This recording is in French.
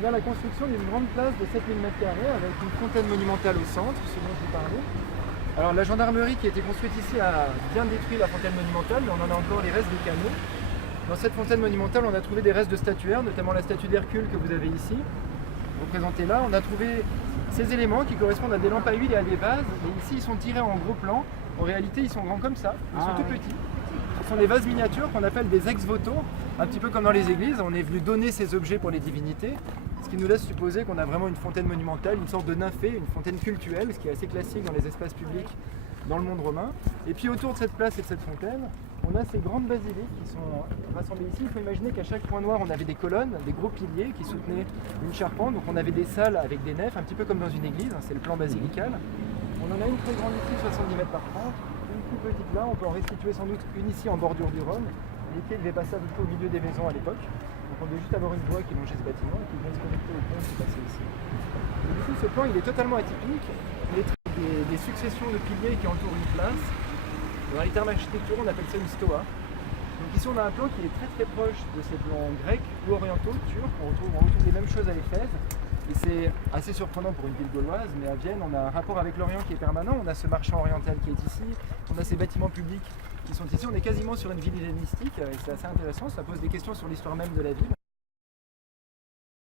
On a la construction d'une grande place de 7000 m² avec une fontaine monumentale au centre, ce dont je vous parlais. Alors la gendarmerie qui a été construite ici a bien détruit la fontaine monumentale, mais on en a encore les restes des canaux. Dans cette fontaine monumentale, on a trouvé des restes de statuaires, notamment la statue d'Hercule que vous avez ici, représentée là. On a trouvé ces éléments qui correspondent à des lampes à huile et à des vases, et ici ils sont tirés en gros plan. En réalité, ils sont grands comme ça, ils sont tout petits. Ce sont des vases miniatures qu'on appelle des ex-voto, un petit peu comme dans les églises. On est venu donner ces objets pour les divinités, ce qui nous laisse supposer qu'on a vraiment une fontaine monumentale, une sorte de nymphée, une fontaine cultuelle, ce qui est assez classique dans les espaces publics dans le monde romain. Et puis autour de cette place et de cette fontaine, on a ces grandes basiliques qui sont rassemblées ici. Il faut imaginer qu'à chaque point noir, on avait des colonnes, des gros piliers qui soutenaient une charpente. Donc on avait des salles avec des nefs, un petit peu comme dans une église, c'est le plan basilical. On en a une très grande ici, 70 mètres par 30, une plus petite là, on peut en restituer sans doute une ici en bordure du Rhône. Les quais devaient passer à peu près au milieu des maisons à l'époque. Donc on devait juste avoir une voie qui longeait ce bâtiment et qui venait se connecter au pont qui passait ici. Et du coup ce plan il est totalement atypique, il est des successions de piliers qui entourent une place. Dans les termes architecturaux on appelle ça une stoa. Donc ici on a un plan qui est très proche de ces plans grecs ou orientaux, turcs, on retrouve les mêmes choses à Éphèse. Et c'est assez surprenant pour une ville gauloise, mais à Vienne, on a un rapport avec l'Orient qui est permanent. On a ce marchand oriental qui est ici, on a ces bâtiments publics qui sont ici. On est quasiment sur une ville hellénistique, et c'est assez intéressant, ça pose des questions sur l'histoire même de la ville.